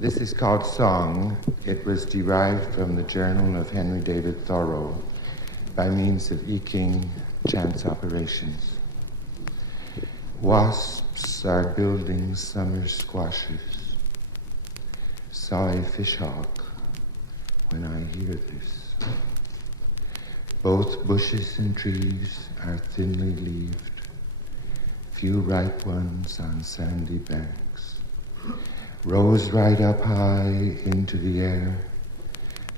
This is called Song. It was derived from the journal of Henry David Thoreau by means of eking chance operations. Wasps are building summer squashes. Saw a fishhawk when I hear this. Both bushes and trees are thinly leaved, few ripe ones on sandy banks. Rose right up high into the air,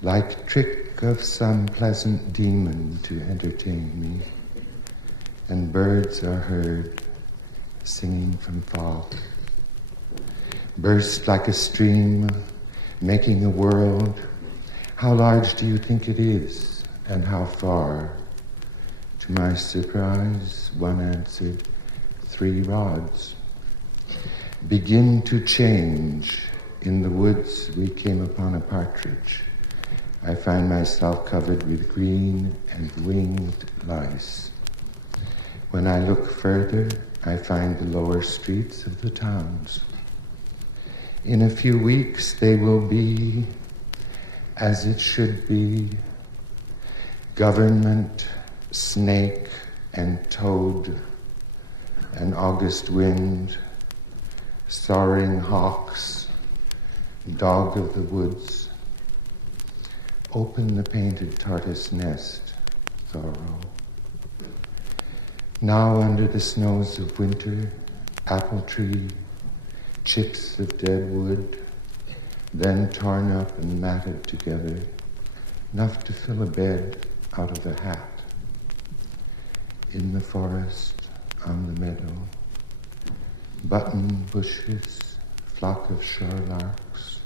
like trick of some pleasant demon to entertain me. And birds are heard singing from fall. Burst like a stream, making a world. How large do you think it is, and how far? To my surprise, one answered, 3 rods. Begin to change. In the woods we came upon a partridge. I find myself covered with green and winged lice. When I look further, I find the lower streets of the towns. In a few weeks they will be as it should be. Government, snake and toad, an August wind, soaring hawks, dog of the woods. Open the painted tortoise nest, Thoreau. Now under the snows of winter, apple tree, chips of dead wood, then torn up and matted together, enough to fill a bed out of a hat. In the forest, on the meadow, button bushes, flock of shorelarks,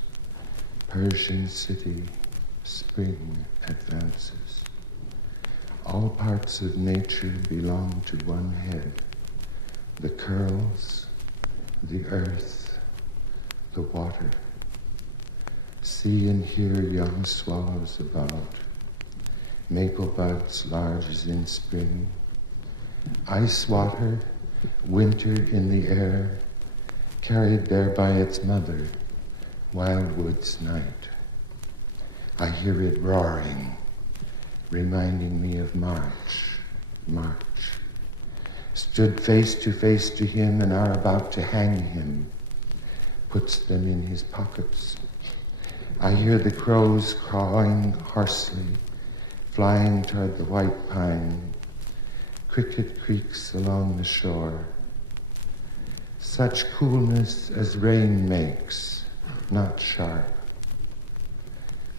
Persian city, spring advances. All parts of nature belong to one head. The curls, the earth, the water. See and hear young swallows about, maple buds large as in spring, ice water, winter in the air, carried there by its mother, wildwood's night. I hear it roaring, reminding me of March. Stood face to face to him and are about to hang him, puts them in his pockets. I hear the crows cawing hoarsely, flying toward the white pine. Cricket creaks along the shore. Such coolness as rain makes, not sharp.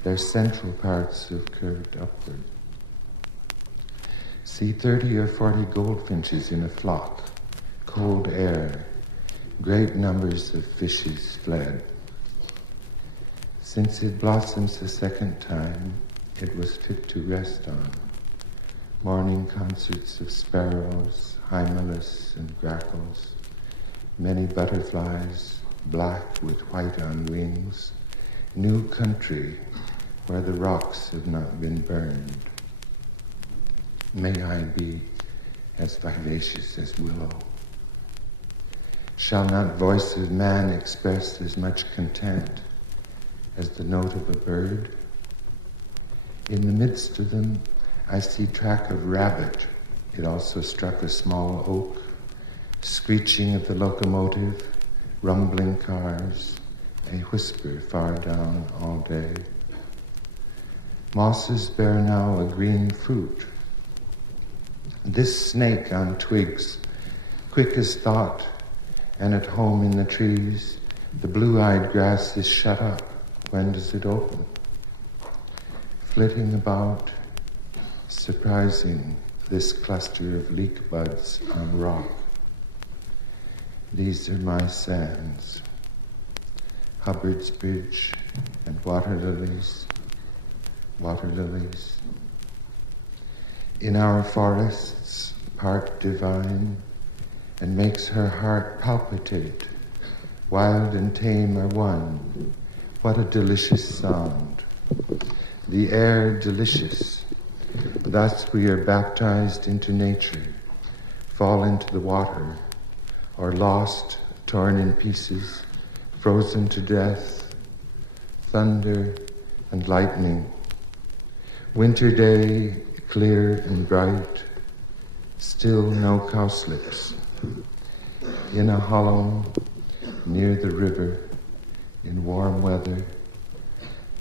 Their central parts have curved upward. See 30 or 40 goldfinches in a flock, cold air, great numbers of fishes fled. Since it blossoms the second time, it was fit to rest on. Morning concerts of sparrows, hymelus and grackles, many butterflies, black with white on wings, new country where the rocks have not been burned. May I be as vivacious as willow. Shall not voice of man express as much content as the note of a bird? In the midst of them, I see track of rabbit. It also struck a small oak, screeching of the locomotive, rumbling cars, a whisper far down all day. Mosses bear now a green fruit. This snake on twigs, quick as thought, and at home in the trees, the blue-eyed grass is shut up. When does it open? Flitting about, surprising this cluster of leek buds on rock. These are my sands, Hubbard's Bridge and water lilies. In our forests, part divine, and makes her heart palpitate. Wild and tame are one. What a delicious sound. The air delicious. Thus we are baptized into nature, fall into the water, or lost, torn in pieces, frozen to death, thunder and lightning. Winter day, clear and bright, still no cowslips. In a hollow near the river, in warm weather,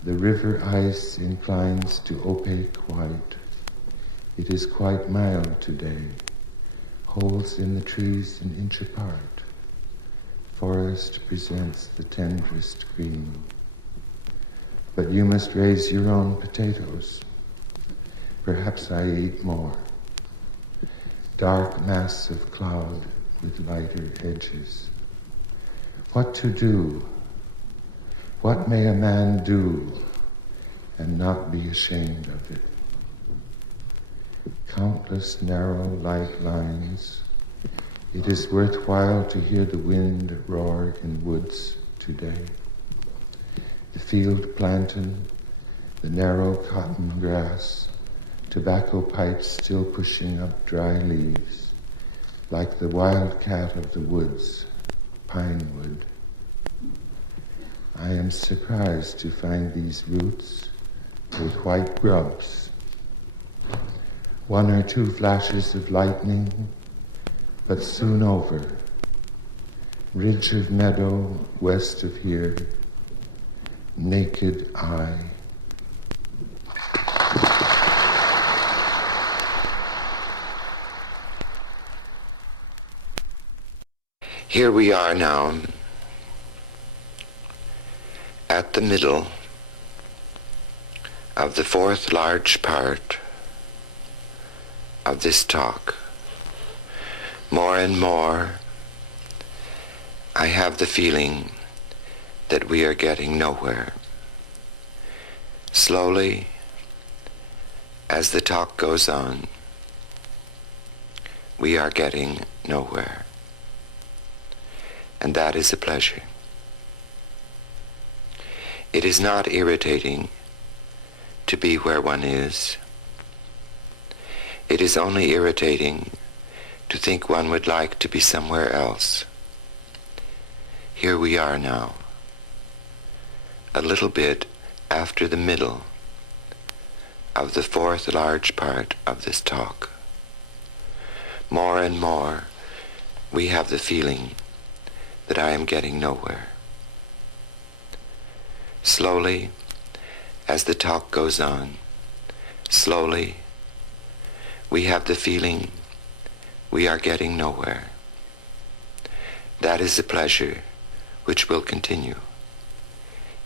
the river ice inclines to opaque white. It is quite mild today, holes in the trees an inch apart. Forest presents the tenderest green. But you must raise your own potatoes. Perhaps I eat more. Dark mass of cloud with lighter edges. What to do? What may a man do and not be ashamed of it? Countless narrow light lines. It is worthwhile to hear the wind roar in woods today. The field plantain, the narrow cotton grass, tobacco pipes still pushing up dry leaves, like the wildcat of the woods, pine wood. I am surprised to find these roots with white grubs. One or two flashes of lightning, but soon over. Ridge of meadow west of here, naked eye. Here we are now at the middle of the fourth large part of this talk. More and more, I have the feeling that we are getting nowhere. Slowly, as the talk goes on, we are getting nowhere. And that is a pleasure. It is not irritating to be where one is. It is only irritating to think one would like to be somewhere else. Here we are now, a little bit after the middle of the fourth large part of this talk. More and more, we have the feeling that I am getting nowhere. Slowly, as the talk goes on, slowly, we have the feeling we are getting nowhere. That is a pleasure which will continue.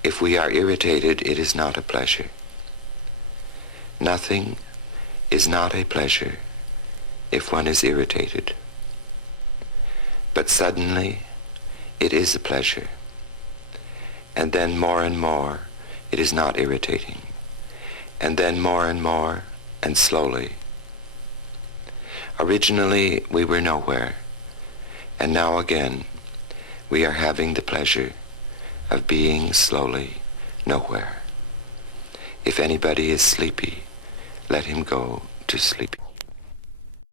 If we are irritated, it is not a pleasure. Nothing is not a pleasure if one is irritated. But suddenly, it is a pleasure. And then more and more, it is not irritating. And then more and more, and slowly. Originally, we were nowhere. And now again, we are having the pleasure of being slowly nowhere. If anybody is sleepy, let him go to sleep.